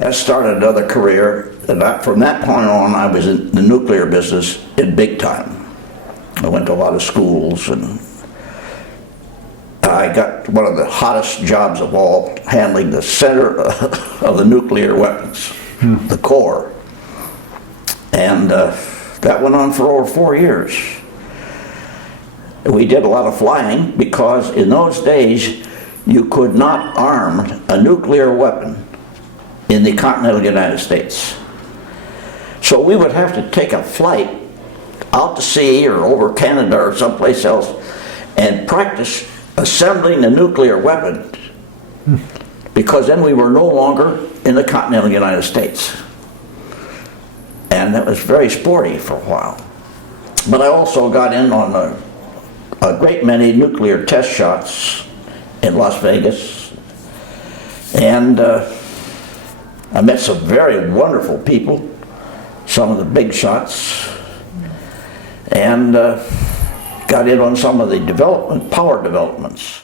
That started another career, and from that point on, I was in the nuclear business in big time. I went to a lot of schools, and I got one of the hottest jobs of all, handling the center of the nuclear weapons, the core. And that went on for over 4 years. We did a lot of flying because in those days, you could not arm a nuclear weapon in the continental United States. So we would have to take a flight out to sea or over Canada or someplace else and practice assembling a nuclear weapon, because then we were no longer in the continental United States. And that was very sporty for a while. But I also got in on a great many nuclear test shots in Las Vegas, and I met some very wonderful people, some of the big shots, and got in on some of the power developments.